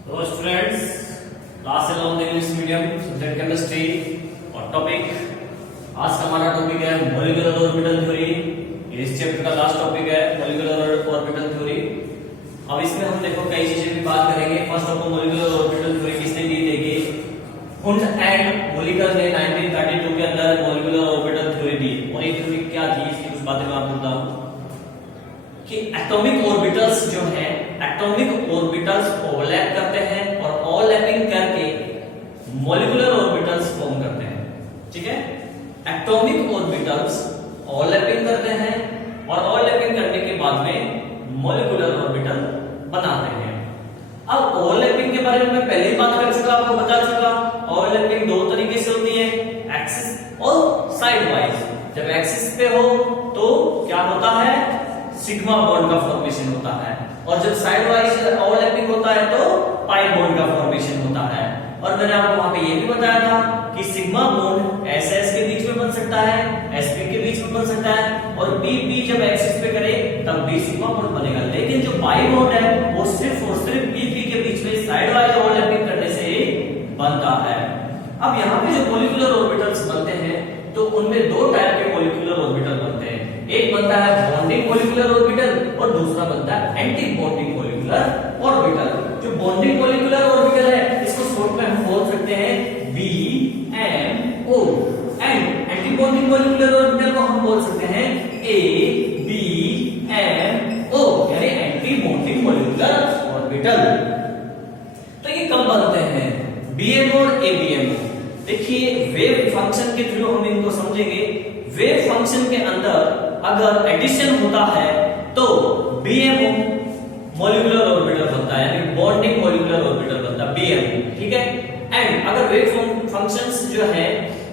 तो students, class 11 English medium subject chemistry और topic आज का हमारा टॉपिक है मॉलिक्यूलर ऑर्बिटल थ्योरी। इस चैप्टर का लास्ट टॉपिक है मॉलिक्यूलर ऑर्बिटल थ्योरी। अब इसमें हम देखो कई चीजें भी बात करेंगे। First of all molecular orbital theory किसने दी देखी? हुंड एंड मोलिकर ने 1932 के अंदर मॉलिक्यूलर ऑर्बिटल थ्योरी दी। और ये थ्योरी क्या थी इसकी कुछ बातें मैं आपको बताऊं कि एटॉमिक ऑर्बिटल्स जो है, एटॉमिक ऑर्बिटल्स ओवरलैप करते हैं और ओवरलैपिंग करके मॉलिक्यूलर ऑर्बिटल्स फॉर्म करते हैं। ठीक है, एटॉमिक ऑर्बिटल्स ओवरलैपिंग करते हैं और ओवरलैपिंग करने के बाद में मॉलिक्यूलर ऑर्बिटल बनाते हैं। अब ओवरलैपिंग के बारे में मैं पहले ही बात कर चुका, आपको बता चुका। ओवरलैपिंग दो तरीके से होती है, एक्सिस और साइड वाइज। जब एक्सिस पे हो तो क्या होता है, सिग्मा बॉन्ड का फॉर्मेशन होता है, और जब साइड वाइज ओवरलैपिंग होता है तो पाई बॉन्ड का फॉर्मेशन होता है। और मैंने आपको वहां पे ये भी बताया था कि सिग्मा बॉन्ड एस एस के बीच में बन सकता है, एसपी के बीच में बन सकता है, और पी पी जब एक्सिस पे करे तब भी सिग्मा बॉन्ड बनेगा। लेकिन जो पाई बॉन्ड है वो सिर्फ और सिर्फ पी पी के बीच में साइड वाइज ओवरलैपिंग करने से बनता है। अब यहाँ पे जो मॉलिक्यूलर ऑर्बिटल्स बनते हैं तो उनमें दो टाइप के मॉलिक्यूलर ऑर्बिटल बनते हैं। एक बनता है बॉन्डिंग मॉलिक्यूलर ऑर्बिटल और दूसरा बनता है एंटी बॉन्डिंग मॉलिक्यूलर ऑर्बिटल। जो बॉन्डिंग मॉलिक्यूलर ऑर्बिटल है इसको शॉर्ट में हम बोल सकते हैं BMO, and anti bonding molecular orbital को हम बोल सकते हैं ABMO, यानी एंटी बॉन्डिंग मॉलिक्यूलर ऑर्बिटल। तो ये कब बनते हैं BMO और ABMO? देखिए, वेव फंक्शन के थ्रू हम इनको समझेंगे। वेव फंक्शन के अंदर अगर एडिशन होता है तो BMO मॉलिक्यूलर ऑर्बिटल बनता है, यानी बॉन्डिंग मॉलिक्यूलर ऑर्बिटल बनता है BMO। ठीक है, एंड अगर वेव फंक्शंस जो है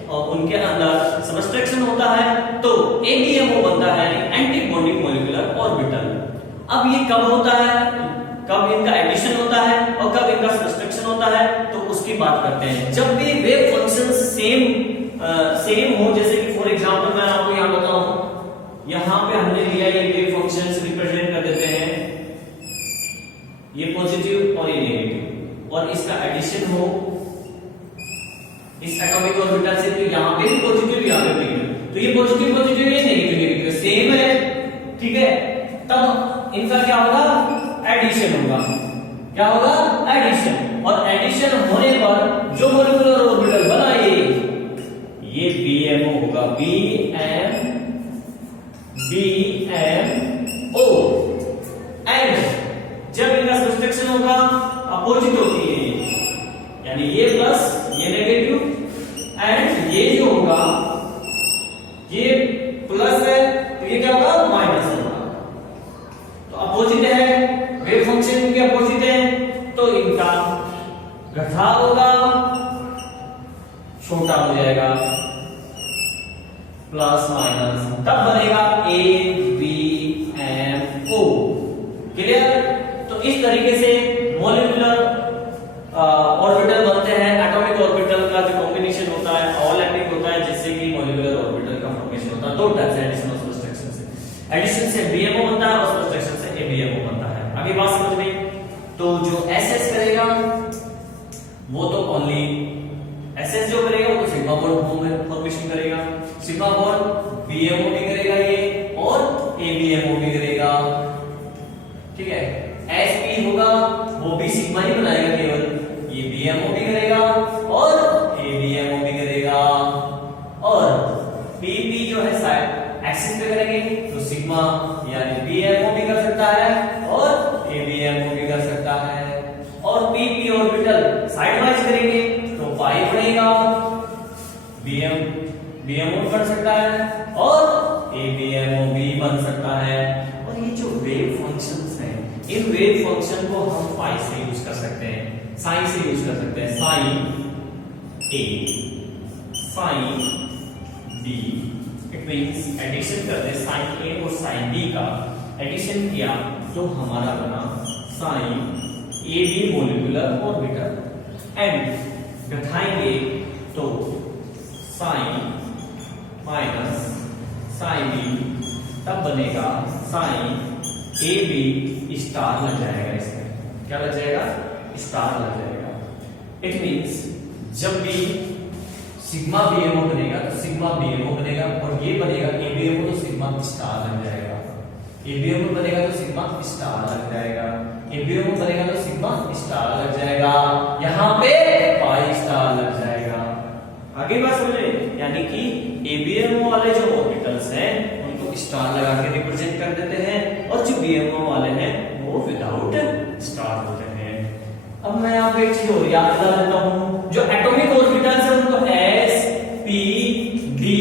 उनके अंदर सबट्रैक्शन होता है तो ABMO बनता है, यानी एंटी बॉन्डिंग मॉलिक्यूलर ऑर्बिटल। अब ये कब होता है, कब इनका एडिशन होता है और कब इनका सबट्रैक्शन होता है, तो उसकी बात करते हैं। जब भी वेव फंक्शंस सेम हो, जैसे कि फॉर एग्जांपल मैं आपको यहां बताऊं, यहां पे हमने लिया ये वेव फंक्शंस रिप्रेजेंट कर देते हैं, ये पॉजिटिव और ये नेगेटिव, और इसका एडिशन हो इस एटॉमिक ऑर्बिटल से, तो यहां पे भी पॉजिटिव यहां पे भी नेगेटिव, तो ये पॉजिटिव पॉजिटिव ये नेगेटिव नेगेटिव सेम है। ठीक है, तब इनका क्या होगा, एडिशन होगा। क्या होगा, एडिशन। और एडिशन होने पर जो मॉलिक्यूलर ऑर्बिटल बना ये BMO होगा, BMO। एंड जब इनका सबट्रैक्शन होगा अपोजिट होती है, यानी ये प्लस ये नेगेटिव, एंड ये जो होगा ये प्लस है तो ये क्या होगा, माइनस होगा। तो अपोजिट है, वेव फंक्शन इनके अपोजिट है, तो इनका घटाव होगा, छोटा हो जाएगा, प्लस माइनस, तब बनेगा ABMO। क्लियर? तो इस तरीके से मॉलिक्यूलर ऑर्बिटल बनते हैं। एटॉमिक ऑर्बिटल का जो कॉम्बिनेशन होता है, ओवरलैपिंग होता है, जिससे कि मॉलिक्यूलर ऑर्बिटल का फॉर्मेशन होता है। दो टाइप से एडिशन और सबट्रैक्शन से। एडिशन से BMO बनता है और सबट्रैक्शन से ABMO बनता है। अभी बात समझ गई? तो जो SS करेगा वो तो ओनली SS जो करेगा वो तो सिग्मा बॉन्ड फॉर्मेशन करेगा। सिग्मा बॉन्ड BMO भी करेगा ये, और ABMO भी करेगा। ठीक है, SP होगा वो भी सिग्मा ही बनाएगा केवल, ये BMO भी करेगा और ABMO भी करेगा। और PP जो है साइड एक्सिस पे करेंगे तो सिग्मा यानी BMO भी कर सकता है और ABMO भी कर सकता है। और PP ऑर्बिटल साइड वाइज करेंगे तो पाई बनेगा, BMO बन सकता है और ABMO भी बन सकता है। और ये जो वेव फंक्शंस हैं, इन वेव फंक्शन को हम फाई से यूज कर सकते हैं, साइन से यूज कर सकते हैं। Sine A, sine B, it means addition करते हैं साइन A और साइन B का एडिशन किया तो हमारा बना sine AB molecular orbital. And घटाएंगे तो साइन माइनस साइन B, तब बनेगा साइन AB स्टार लग जाएगा, इसमें क्या लग जाएगा, स्टार लग जाएगा। इट मींस जब भी सिग्मा बीएमओ बनेगा तो सिग्मा बीएमओ बनेगा, और ये बनेगा एबीएमओ तो सिग्मा स्टार लग जाएगा। एबीएमओ बनेगा तो सिग्मा स्टार लग जाएगा, एबीएमओ बनेगा तो सिग्मा स्टार लग जाएगा, यहाँ पे पाई स्टार लग जाएगा। आगे बात समझे, यानी कि एबीएमओ वाले जो ऑर्बिटल्स हैं उनको स्टार लगा के रिप्रेजेंट कर देते हैं, और जो बीएमओ वाले हैं वो विदाउट स्टार होते हैं। अब मैं यहाँ पे एक चीज और याद दिला देता हूँ, जो एटॉमिक ऑर्बिटल्स है उनको एस, पी, डी,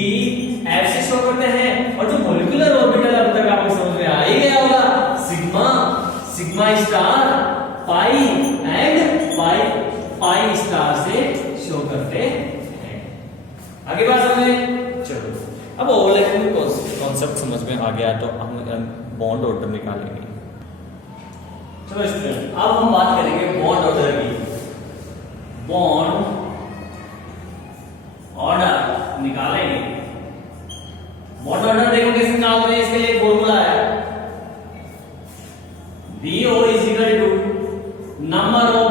एफ से शो करते हैं, और जो मॉलिक्यूलर ऑर्बिटल अब तक आपको समझ में आ ही गया होगा, sigma, sigma star, pi and pi star से शो करते हैं। आगे बात समझे, चलो अब ओवरलैपिंग कॉन्सेप्ट समझ में आ गया तो हम बॉन्ड ऑर्डर निकालेंगे। चलो स्टूडेंट, अब हम बात करेंगे बॉन्ड ऑर्डर की। बॉन्ड ऑर्डर निकालेंगे। बॉन्ड ऑर्डर देखो कैसे निकालते हैं, इसके लिए फॉर्मूला है BO is equal to number of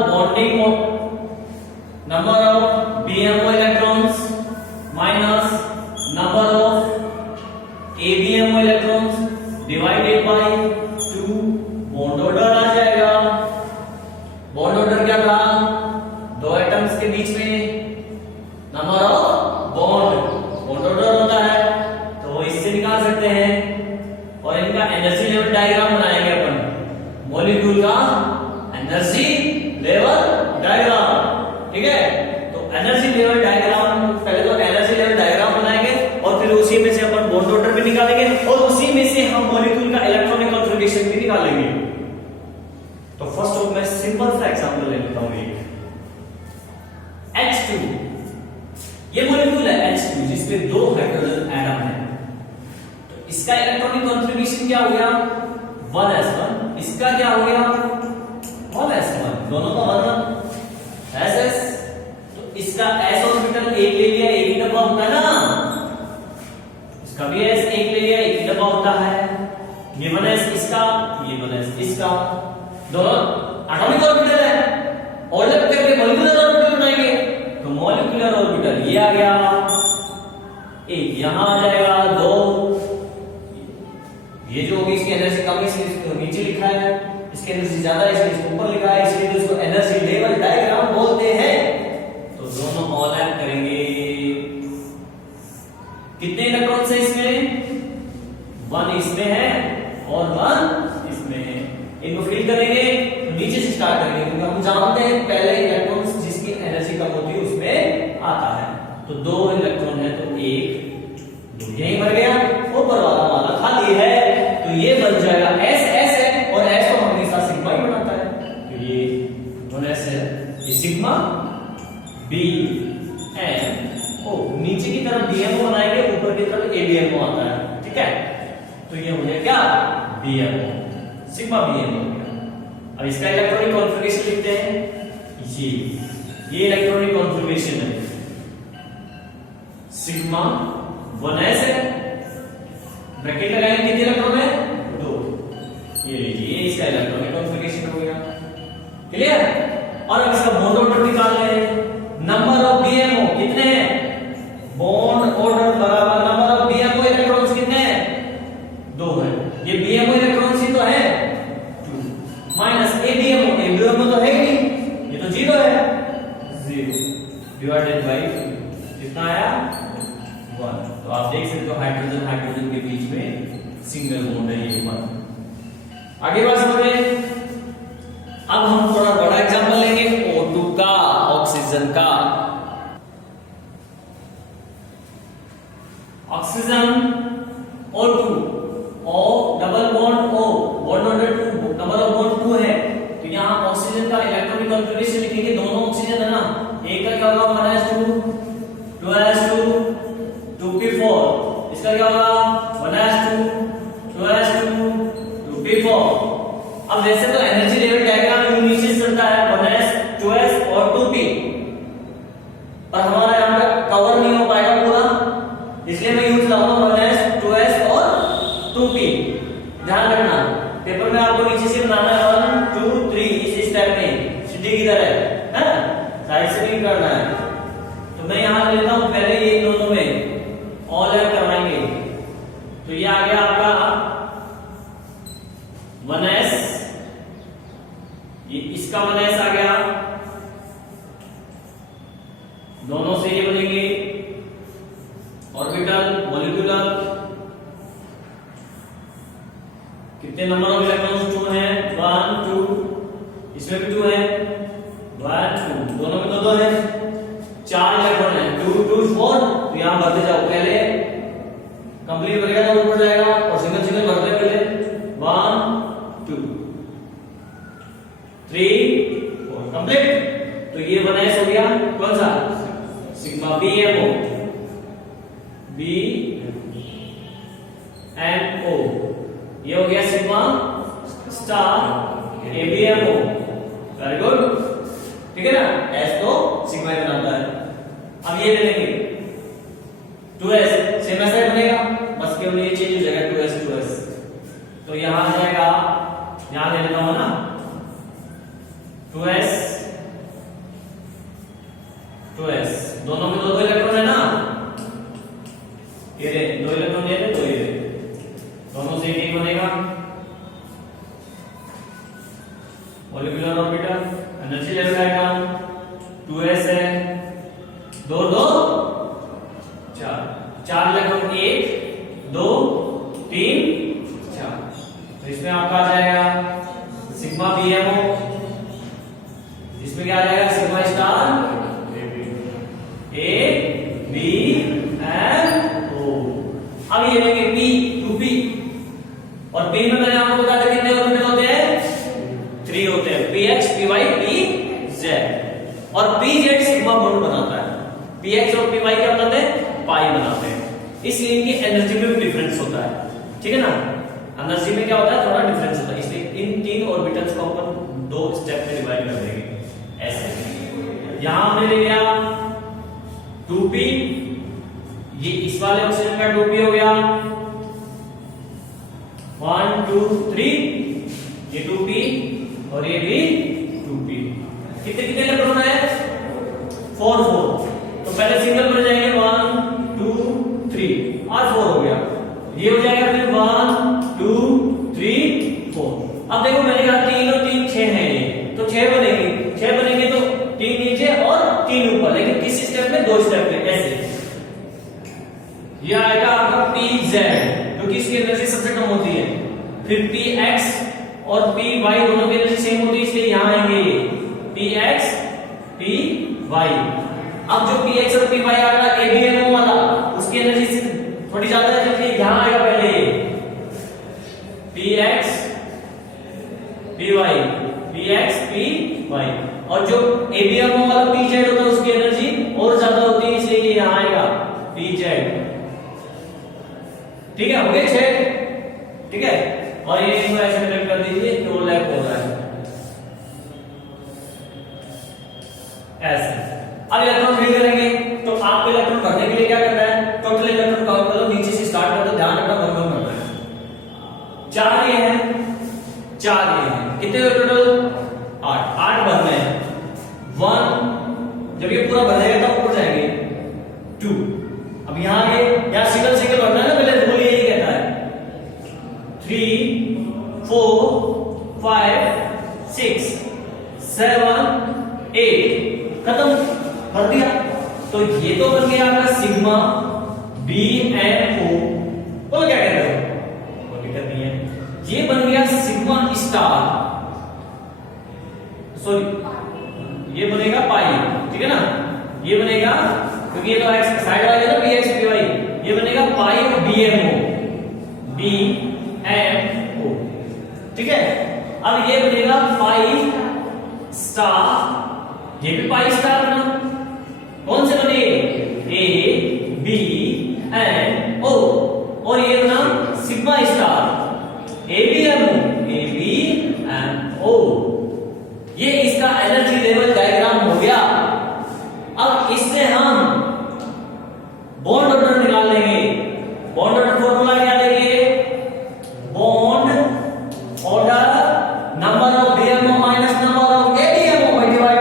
BMO electrons minus number of ABMO electrons divided by 2। Bond order आ जाएगा। बॉन्ड ऑर्डर क्या था, दो एटम्स के बीच में नंबर ऑफ बॉन्ड ऑर्डर होता है, तो इससे निकाल सकते हैं। और इनका एनर्जी लेवल डायग्राम बनाएंगे अपन, मॉलिक्यूल का एनर्जी लेवल डायग्राम, ठीक है। तो एनर्जी लेवल डायग्राम, पहले तो एनर्जी लेवल डायग्राम बनाएंगे और फिर उसी में से अपन बॉन्ड ऑर्डर भी निकालेंगे, और उसी में से हम मॉलिक्यूल का इलेक्ट्रॉनिक कॉन्फ़िगरेशन भी निकालेंगे। तो फर्स्ट ऑफ मैं सिंपल सा एग्जांपल ले लेता हूं, एक H2, ये मॉलिक्यूल है H2 जिसमें दो हाइड्रोजन एटम है, तो इसका इलेक्ट्रॉनिक कॉन्फ़िगरेशन क्या हो गया 1s1, इसका क्या हो गया 1s1, दोनों का 1 ss। तो इसका s ऑर्बिटल एक ले लिया, एक ही डब्बा होता है ना, इसका भी s एक ले लिया, एक ही डब्बा होता है। ये 1s इसका, ये 1s इसका, दोनों एटॉमिक ऑर्बिटल है, ओवरलैप करके मॉलिक्यूलर ऑर्बिटल बनाएंगे। तो मॉलिक्यूलर ऑर्बिटल ये आ गया, एक यहां आ जाएगा, दो ये जो होगी इसकी एनर्जी कम है इसलिए इसको नीचे लिखा है, इसकी एनर्जी ज्यादा है इसलिए इसको ऊपर लिखा है, इसलिए इसको एनर्जी लेवल डायग्राम बोलते हैं। तो दोनों ओवरलैप करेंगे। कितने इलेक्ट्रॉन्स है इसमें, 1 इसमें है और 1 इसमें है। इनको फिल करेंगे तो नीचे से स्टार्ट करेंगे, क्योंकि हम जानते हैं पहले इलेक्ट्रॉन्स जिसकी एनर्जी कम होती है उसमें आता है। तो 2 इलेक्ट्रॉन है तो 1 2 यहीं भर गया, ऊपर वाला वाला खाली है, तो ये बन जाएगा S S है, और S तो हमेशा सिग्मा ही बनाता है, तो ये 1s है, ये सिग्मा B N O, नीचे की तरफ BMO बनाएंगे, ऊपर की तरफ ABMO आता है, ठीक है। तो ये हो गया क्या BMO, सिग्मा BMO हो गया। अब इसका इलेक्ट्रॉनिक कॉन्फ़िगरेशन लिखते हैं, ये इलेक्ट्रॉनिक कॉन्फ़िगरेशन है, सिग्मा 1s है, ब्रैकेट लगाएंगे, कितने इलेक्ट्रॉन है 2, ये लीजिए, ये इसका इलेक्ट्रॉनिक कॉन्फ़िगरेशन हो गया, क्लियर। और अब इसका बॉन्ड ऑर्डर निकाल लें। नंबर ऑफ बीएमओ कितने हैं, बॉन्ड ऑर्डर बराबर नंबर ऑफ बीएमओ इलेक्ट्रॉन्स कितने हैं 2 है, ये बीएमओ इलेक्ट्रॉन्स ही तो है 2 माइनस एबीएमओ, एबीएमओ तो है ही नहीं, ये तो 0 है, 0 डिवाइडेड बाय कितना आया 1। तो आप देख सकते हो हाइड्रोजन हाइड्रोजन के बीच में सिंगल बॉन्ड है, ये 1। आगे बात समझिए। अब हम थोड़ा बड़ा एग्जांपल लेंगे O2 का, ऑक्सीजन का। Oxygen O2, O double bond O, bond number 2, number of bond 2 है, तो यहाँ ऑक्सीजन का इलेक्ट्रॉनिक कॉन्फ़िगरेशन लिखेंगे, दोनों ऑक्सीजन है ना, एक का क्या होगा 1s2 2s2 2p4, इसका क्या होगा 1s2 2s2 2p4। अब वैसे तो एनर्जी लेवल डायग्राम नीचे से चलता है 1s 2s और 2p, पर हमारा यहाँ पे कवर नहीं हो पाएगा पूरा, इसलिए मैं यूज लाऊंगा 1s 2s और 2p। ध्यान रखना पेपर में आपको नीचे से बनाना है 1 2 3 इस स्टेप में, सीधी किधर है, साइड से नहीं करना है। तो मैं यहां लेता हूं पहले ये दोनों में ऑल ऐड करवाएंगे। तो ये आ गया आपका 1s, ये इसका 1s आ गया, दोनों से ये बनेंगे ऑर्बिटल मॉलिक्यूलर। कितने नंबर ऑफ इलेक्ट्रॉन्स 2 हैं, 1 2, इसमें भी 2 है, 1 2, दोनों में दो है, 4 इलेक्ट्रॉन है, 2 2 4। तो यहां भरते जाओ, पहले कंप्लीट करेगा तो ऊपर जाएगा और सिंगल सिंगल भरते पहले 1 2 3 4 कंप्लीट। तो ये 1s हो गया, कौन सा सिग्मा BMO, BMO। ये हो गया sigma star ABMO। Very good, ठीक है ना, S तो सिग्मा ही बनाता है। अब ये ले लेंगे 2s, सेम ऐसा ही बनेगा, बस केवल ये चेंज हो जाएगा 2s 2s। तो यहां आ जाएगा, यहां ले लेता हूं ना 2s 2s, दोनों में दो इलेक्ट्रॉन है ना, ये ले 2 इलेक्ट्रॉन ये ले 2 ये ले, दोनों से एक बनेगा मॉलिक्यूलर ऑर्बिटल। एनर्जी लेवल आएगा 2s है, 2 2 4, 4 इलेक्ट्रॉन 1 2 3 4। तो इसमें आपका आ जाएगा सिग्मा BMO, इसमें क्या आ जाएगा सिग्मा स्टार ABMO। अब ये लेंगे P 2p, और P में मैंने आपको बता दिया कितने ऑर्बिटल होते हैं, 3 होते हैं, px py pz। और pz सिग्मा बॉन्ड बनाता है, px और py क्या बनाते हैं, पाई बनाते हैं। इसलिए इनकी एनर्जी में भी डिफरेंस होता है, ठीक है ना, एनर्जी में क्या होता है, थोड़ा डिफरेंस होता है। इसलिए इन 3 ऑर्बिटल्स को अपन 2 स्टेप में डिवाइड कर देंगे ऐसे। यहां हमने ले लिया 2p, ये इस वाले ऑक्सीजन का 2p हो गया, 1 2 3, ये 2p और ये भी 2p। कितने कितने इलेक्ट्रॉन है, 4 4। तो पहले सिंगल बन जाएंगे 1 2 3 और 4 हो गया, ये हो जाएगा फिर 1 2 3 4। अब देखो मैंने कहा 3 और 3 6 है, ये तो 6 बनेंगे, 6 बनेंगे तो 3 नीचे और 3 ऊपर, लेकिन किस स्टेप में, 2 स्टेप में ऐसे। ये आएगा आपका pz, क्योंकि इसकी एनर्जी सबसे कम होती है। फिर px और py दोनों की एनर्जी सेम होती है, इसलिए यहां आएंगे px py। अब जो px और py आएगा ABMO वाला, उसकी एनर्जी थोड़ी ज्यादा है, इसलिए यहां आएगा पहले px py। और जो ABMO वाला pz होता है उसकी एनर्जी और ज्यादा होती है, इसलिए यहां आएगा pz। ठीक है, हो गए 6, ठीक है। और ये इसको ऐसे कनेक्ट कर दीजिए, तो लैप हो रहा है ऐसे। अब इलेक्ट्रॉन फिल करेंगे, तो आपको इलेक्ट्रॉन भरने के लिए क्या करना है, टोटल इलेक्ट्रॉन काउंट करो, नीचे से स्टार्ट कर दो, ध्यान रखना भर करना है। 4 ये हैं, 4 ये हैं, कितने टोटल 8 भरने हैं। 1 जब ये पूरा भर जाएगा तब ऊपर जाएंगे 2। अब यहां आगे यहां सिंगल सिंगल भरना है ना, पहले रूल यही कहता है 3 4 5 6 7 8 खत्म, भर दिया। तो ये तो बन गया आपका सिग्मा BMO, बोलो क्या कहते हो, कोई दिक्कत नहीं है। ये बन गया सिग्मा स्टार, सॉरी ये बनेगा पाई, ठीक है ना, ये बनेगा क्योंकि ये तो साइड वाले ना px py, ये बनेगा पाई BMO, ठीक है। अब ये बनेगा पाई स्टार, ये भी पाई स्टार बना, कौन से बने, ABMO, और ये बना सिग्मा स्टार ABMO। ये इसका एनर्जी लेवल डायग्राम हो गया। अब इससे हम बॉन्ड ऑर्डर निकाल लेंगे। बॉन्ड ऑर्डर फॉर्मूला क्या लेंगे, bond order number of BMO minus number of ABMO by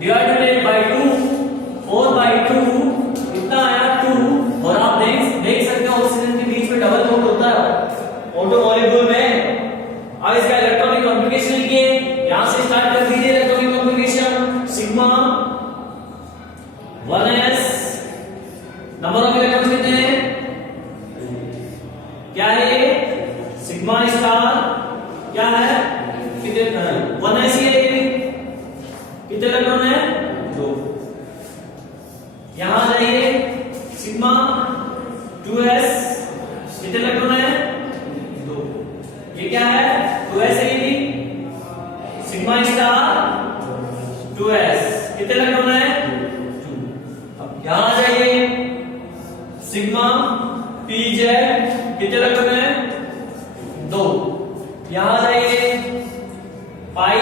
divided by 2, 4 by 2 कितना आया 2। और आप देख सकते हो ऑक्सीजन के बीच में डबल बॉन्ड होता है ऑटो मॉलिक्यूल में। अब इसका इलेक्ट्रॉनिक कॉन्फ़िगरेशन लिखिए, यहां से स्टार्ट कर दीजिए electronic configuration. Sigma 1s, number of electrons कितने हैं, क्या है सिग्मा स्टार, क्या है कितने 1s ही है, कितने इलेक्ट्रॉन है 2। यहां आ जाइए सिग्मा 2s, कितने इलेक्ट्रॉन है 2। ये क्या है 2s है, ये सिग्मा स्टार 2s, कितने इलेक्ट्रॉन है 2। अब यहां आ जाइए सिग्मा pz, कितने इलेक्ट्रॉन है 2। यहां आ जाइए पाई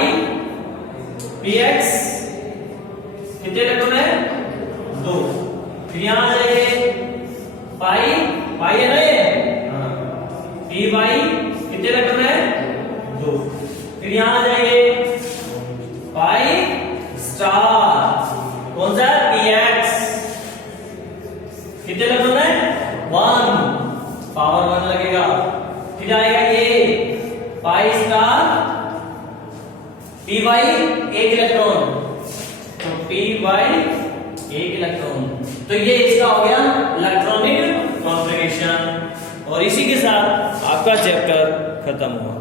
px, कितने इलेक्ट्रॉन है 2। फिर यहां आ जाइए पाई है ना ये py, कितने इलेक्ट्रॉन है 2। फिर यहां आ जाइए पाई स्टार, कौन सा px, कितने इलेक्ट्रॉन है 1, पावर 1 लगेगा। फिर आएगा ये पाई स्टार py 1 इलेक्ट्रॉन, तो py 1 इलेक्ट्रॉन। तो ये इसका हो गया इलेक्ट्रॉनिक कॉन्फ़िगरेशन। और इसी के साथ आपका चैप्टर खत्म हुआ।